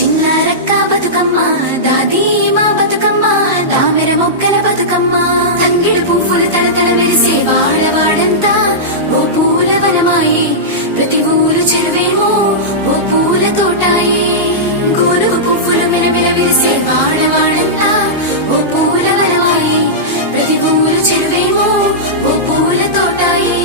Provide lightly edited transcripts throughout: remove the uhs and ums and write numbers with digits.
చిన్నారక్క బతుకమ్మ దాది మా బతుకమ్మ దామెర మొక్కల బతుకమ్మ తంగిడు పువ్వులు తడతడ మెరిసే వాడవాడంతా ఓ పూల వనమాయే ప్రతి ఊరు చెరువేమో ఓ పూల తోటాయే గోరువు పువ్వులు మెరమెర విరిసే వాడవాడంతా ఓ పూల వనమాయే ప్రతి ఊరు చెరువేమో ఓ పూల తోటాయే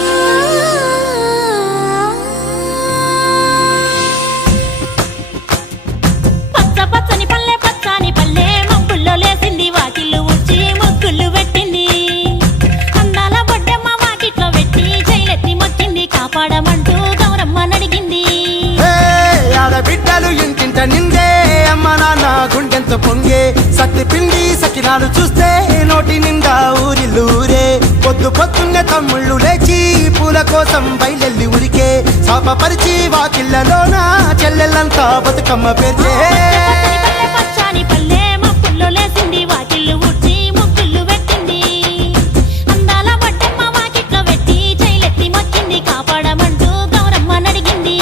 పచ్చని పల్లె పచ్చని పల్లె మబ్బుల్లో లేసింది వాకిళ్ళు ఊడ్చి ముగ్గులు పెట్టింది అందాల బొడ్డమ్మ వాకిట్లో పెట్టి జైలెత్తి మొక్కింది కాపాడమంటూ గౌరమ్మ నడిగింది ఆడబిడ్డలు ఇంటింట నిందే అమ్మ నాన్న గుండెంత పొంగే సత్తి పిండి సకినాలు చూస్తే నోటి నిండా ఊరిల్లూరే పొద్దు పొద్దున్నే తమ్ముళ్ళు లేచి పూల కోసం బయలెల్లి ఉరికే శాపపరిచి వాకిళ్ళలోన చెల్లెళ్ళంతా బతుకమ్మ పేర్చే పచ్చని పల్లె మబ్బుల్లో లేసింది వాకిళ్ళు ఊడ్చి ముగ్గులు పెట్టింది అందాల బొడ్డమ్మ వాకిట్లో పెట్టి జైలెత్తి మొక్కింది కాపాడమంటూ గౌరమ్మ నడిగింది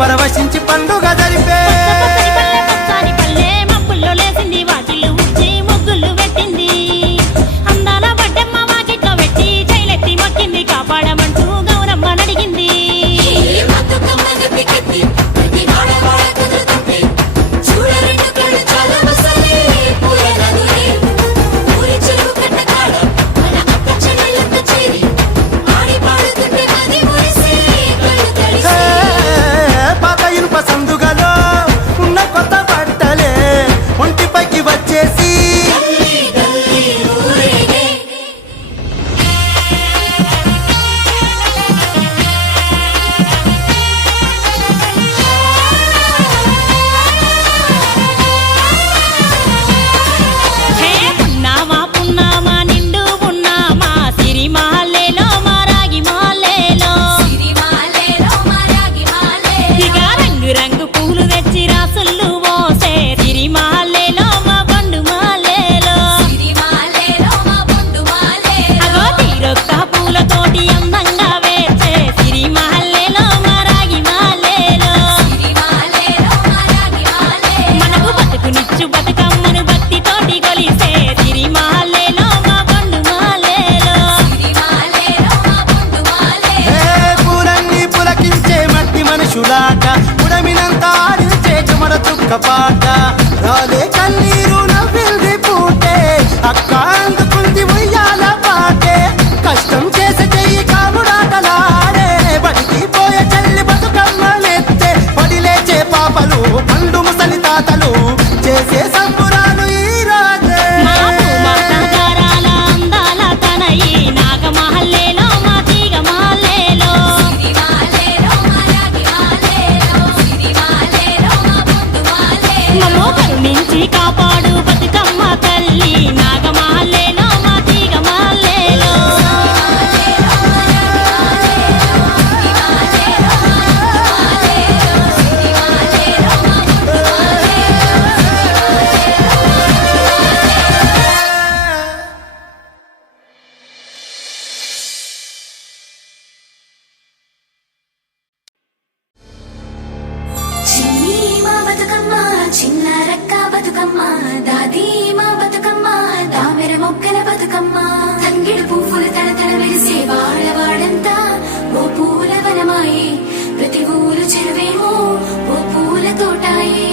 పరవశించి పండుగ జరిపే పచ్చని పల్లె మబ్బుల్లో లేసింది వాకిళ్ళు ఊడ్చి ముగ్గులు పెట్టింది అందాల బొడ్డమ్మ వాకిట్లో పెట్టి జైలెత్తి మొక్కింది కాపాడమంటూ గౌరమ్మ నడిగింది సందుగలో ఉన్న కొత్త బట్టలే ఒంటిపైకి వచ్చేసి పున్నామా నిండు పున్నామా సిరి మాలేలో మారాగి మాలేలో ఇక రంగు రంగు పూలు తెచ్చి రాసులు మోసే సిరి మాలేలో మా బండు మాలేలో అగో తీరొక్క పూలతోటి అందంగా వేచే సిరి మాలేలో మారాగి మాలేలో మనకు బతుకునిచ్చు బతుకమ్మను భక్తితోటి కొలిసే సిరి మాలేలో మా బండు మాలేలో పూలన్నీ పులకించే మట్టి మనుషులాట ఉడమినంతా ఆడించే చెమర చుక్కపాట రాలే కన్నీరు నవ్వింది పూటే అక్క అందుకుంది ఉయ్యాల పాటే కష్టం చేసే చెయ్యి కాముడాటలాడే బడికి పోయే చెల్లి బతుకమ్మనెత్తే పడి లేచే పాపలు పండు ముసలి తాతలు చేసే సంబురాలు ఈ రోజే నగరాల అందాల తనయి నాగమహల్లేలో మా తీగ మహల్లేలో మమ్మో కరుణించి కాపాడు బతుకమ్మ తల్లి నాగమహల్లేలో మా తీగ మహల్లేలో చిన్ని మా బతుకమ్మ చిన్నారక్క బతుకమ్మ దాది మా బతుకమ్మ దామెర మొక్కల బతుకమ్మ తంగిడు పువ్వులు తడతడ మెరిసే వాడవాడంతా ఓ పూల వనమాయే ప్రతి ఊరు చెరువేమో ఓ పూల తోటాయే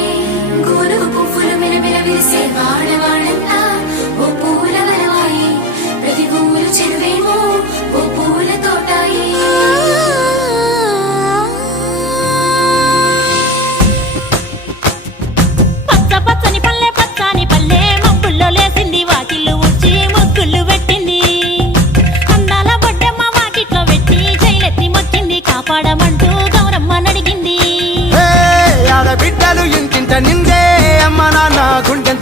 గోరువు పువ్వులు మెరమెర విరిసే వాడవాడంతా ఓ పూల వనమాయే ప్రతి ఊరు చెరువేమో ఓ పూల తోటాయే పచ్చని పల్లె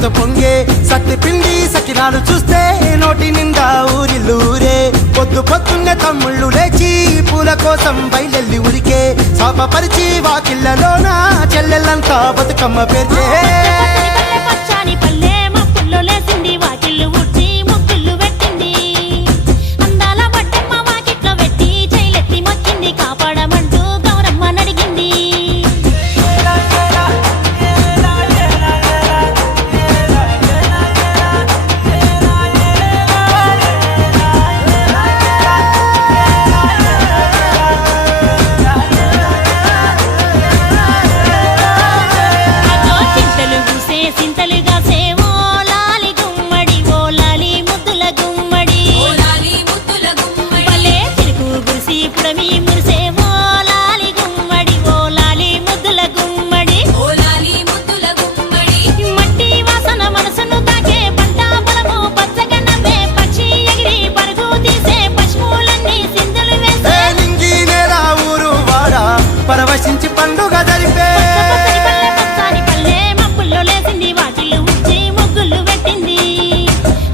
గుండెంత పొంగే సత్తి పిండి సకినాలు చూస్తే నోటి నిండా ఊరిల్లూరే పొద్దు పొద్దున్నే తమ్ముళ్ళు లేచి పూల కోసం బయలెల్లి ఉరికే శాపపరిచి వాకిళ్ళలోన చెల్లెళ్ళంతా బతుకమ్మ పేర్చే పచ్చని పల్లె మబ్బుల్లో లేసింది వాకిళ్ళు ఊడ్చి ముగ్గులు పెట్టింది అందాల బొడ్డమ్మ వాకిట్లో పెట్టి జైలెత్తి మొక్కింది కాపాడమంటూ గౌరమ్మ నడిగింది అదో చింతలు పూసే సింతలుగా సేవో లాలి గుమ్మడి ఓ లాలి ముద్దుల గుమ్మడి భలే చిరుకు గురిసి పుడమి మురిసే ఓ లాలి గుమ్మడి ఓ లాలి ముద్దుల గుమ్మడి మట్టి వాసన మనసును తాకే పంట పొలము పచ్చగా నవ్వే పక్షి ఎగిరి పరుగు తీసే పశువులన్నీ సింధులు వేసే నింగి నేల ఊరు వాడ పరవశించి పండుగ జరిపే పచ్చని పల్లె మబ్బుల్లో లేసింది వాకిళ్ళు ఊడ్చి ముగ్గులు పెట్టింది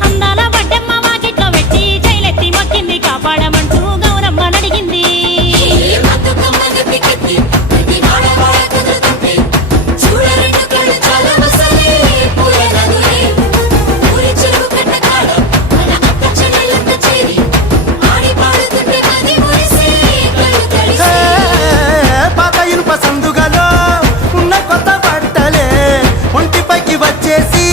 అందాల బొడ్డమ్మ వాకిట్లో పెట్టి జైలెత్తి మొక్కింది కాపాడమంటూ గౌరమ్మ నడిగింది పాత ఇనుప సందుగలో ఉన్న కొత్త బట్టలే ఒంటిపైకి వచ్చేసి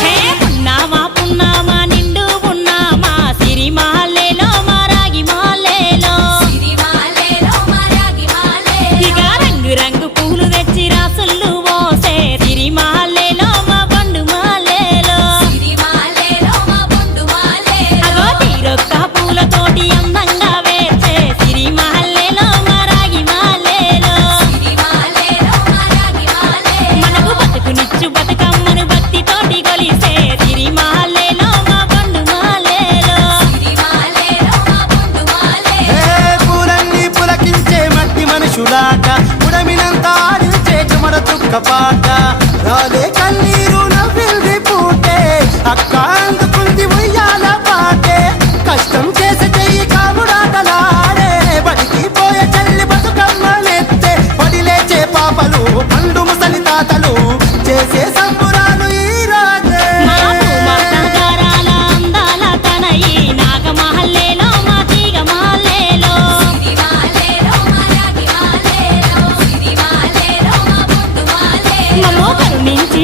హే పున్నామా పున్నామా నిండు పున్నామా సిరిమాలేలో మా రాగి మాలేలో ఇక రంగు రంగు పూలు తెచ్చి రాసుళ్ళు పోసే సిరిమాలేలో మా బండు మాలేలో అగో తీరొక్క పూలతోటి అందంగా వేచే సిరిమాలేలో మా రాగి మాలేలో మనకు బతుకునిచ్చు బతుకమ్మను భక్తితోటి కొలిసే సిరిమాలేలో మా బండు మాలేలో పూలన్నీ పులకించే మట్టి మనుషులాట ఉడమినంత ఆడించే చెమడ చుక్క పాట రాలే కన్నీరు నవ్వింది పూటే అక్క అందుకుంది ఉయ్యాల పాటే కష్టం చేసే చెయ్యి కాముడాటలాడే బడికి పోయే చెల్లి బతుకమ్మలెత్తే పడి లేచే పాపలు పండు ముసలి తాతలు చేసే సంబురాలు ఈ రాజే మా భూమాతాగారాల అందాల తనయి నాగమహల్లేలో మా తీగ మాలేలో మమ్మో కరుణించి